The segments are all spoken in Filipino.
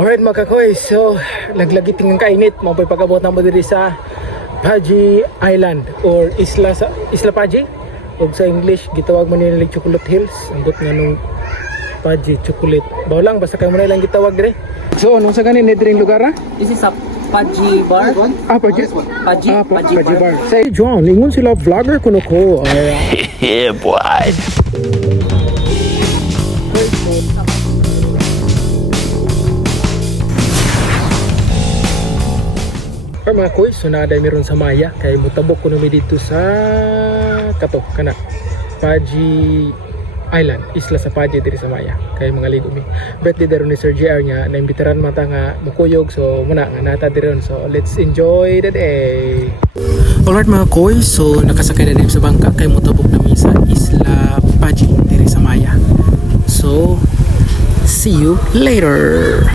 Alright mga kakoy, so naglagit ng kainit, mapoy pag-abot na mo diri sa Paji Island or Isla Paji o sa English gitawag man nila Chocolate Hills. Ambot nga nung Paji Chocolate baw lang, basta kayo mo na ilang gitawag dire. So anong sa ganin nidring lugar ha? This is a Paji bar. Paji bar. Say John, lingon sila vlogger kuno ko. Yeah, boy. Mga koy, so naaday meron sa Maya kay mutabok ko nami dito sa katok kana Paji Island, isla sa Paji diri sa Maya kay mga ligo mi. Birthday daron ni Sir JR nya, naimbitaran mata nga mukuyog, so muna nga nata diron, so let's enjoy the day. Alright mga koy, so nakasakay na din sa bangka kay mutabok nami sa Isla Paji diri sa Maya. So see you later.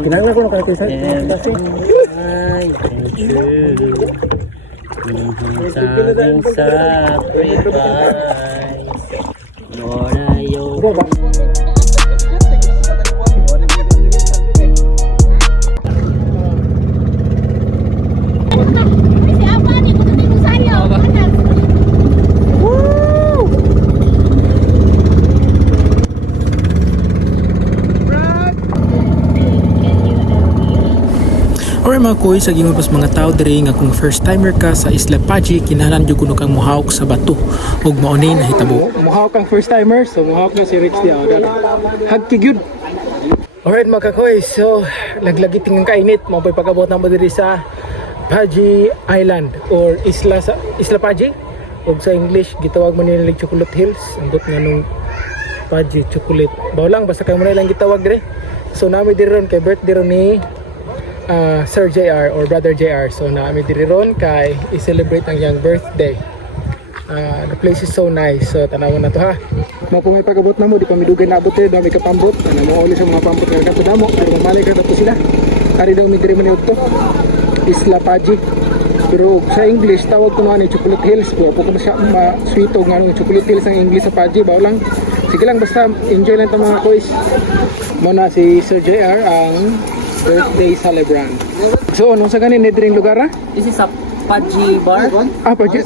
Kinanglan ko na kasi sa kasi. Ay, thank you. Sabing sacrifice. Norayo. Or mga koy, sa gingon pas mga tao diri nga kung first timer ka sa Isla Paji, kinahanglan jud kuno kang muhawk sa bato ug mao ni nahitabo. Muhawk kang first timer, so muhawk na si Rex dia. Hagki gyud. Alright mga kakoy, so naglagit ng kainit, mapoy pag-abot na mo diri sa Paji Island or Isla Paji o sa English gitawag man nila Chocolate Hills. Ambot nga nung Paji Chocolate baw lang, basta kayo mo na ilang gitawag dire. So nami diri ron kay birthday ron ni Sir JR or Brother JR, so naami diri ron kay i-celebrate ang iyang birthday. The place is so nice, so tanawon na to ha. Mao kung may pag-abot na mo, di pa midugay na abot diri, dami ka pambot. Ano mo uli sa mga pambot nga kato damo, pero mamalay ka dato sila. Ari daw mi diri man to Isla Paji. Pero sa English tawag ko na ni Chocolate Hills po. Ko siya ma-sweeto nga nung Chocolate Hills ang English sa Paji, baw lang. Sige lang, basta enjoy lang ta mga koys. Muna si Sir JR ang birthday celebrant. So anong sa ganin nidring lugar ha? This is a Paji bar. Paji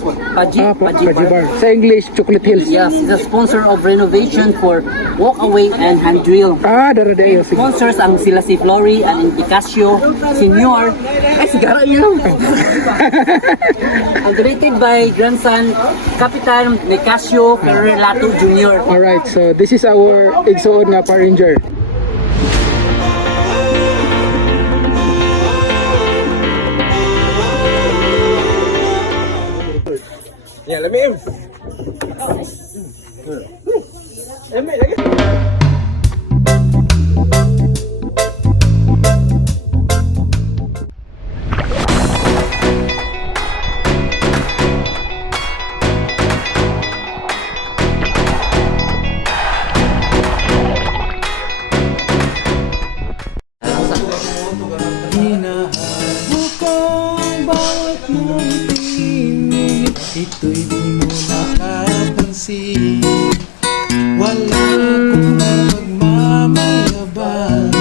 bar. Sa English, Chocolate Hills. Yes, the sponsor of renovation for Walkaway and Hand Drill. Dara dayo. Sponsors ang sila si Flory and Icasio Senior. Ay, sigara yun. And donated by grandson Kapitan Nicasio Ferrelato Jr. Alright, so this is our igsoon nga Power Ranger. Ya, let me in. Lagi. Ito'y di mo nakapansin. Wala akong pagmamayabang,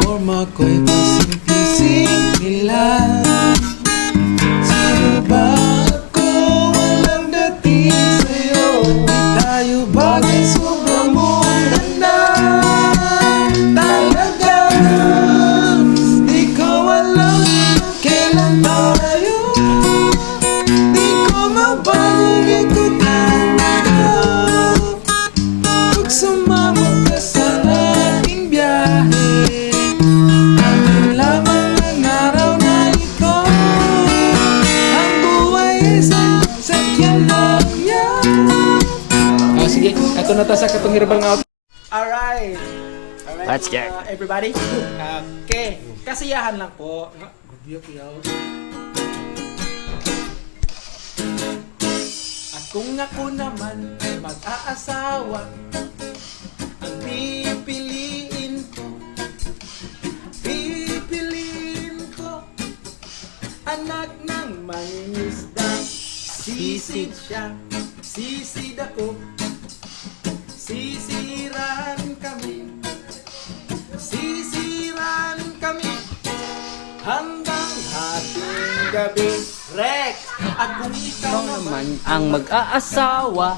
forma ko'y pasimple-simple lang. Sino ba ako? Walang dating sa'yo. Di tayo bagay, sobrang mong ganda. Talagang di ko alam kailan tayo. Sige, ito na ta sa katong herbal nga. Alright. Let's get. Everybody. Okay. Kasiyahan lang po. At kung ako naman ay mag-aasawa, ang pipili Sisid siya, sisid ako. Sisiran kami. Sisiran kami. Hanggang hating gabi. Rex! At kung ikaw naman ang mag-aasawa,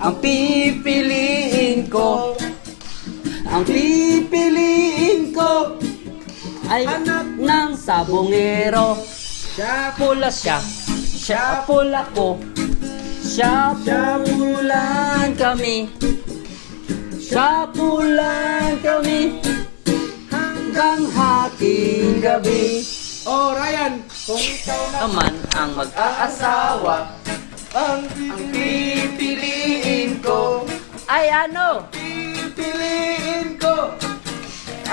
ang pipiliin ko, ay anak ng sabongero. siya Pula siya, siya pula ko, siya pulan kami, siya pulan kami, hanggang hating gabi. Oh, Ryan, kung ikaw Naman ang mag-aasawa, ang pipiliin ko, ay ano? pipiliin ko,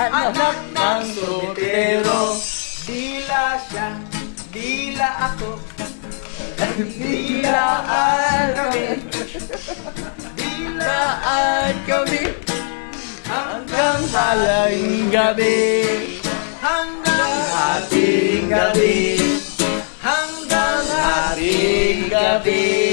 Ano? anak ng soltero. Dila siya, dila ako, dilaan kami, dilaan kami, hanggang hating gabi, hanggang hating gabi, hanggang hating gabi.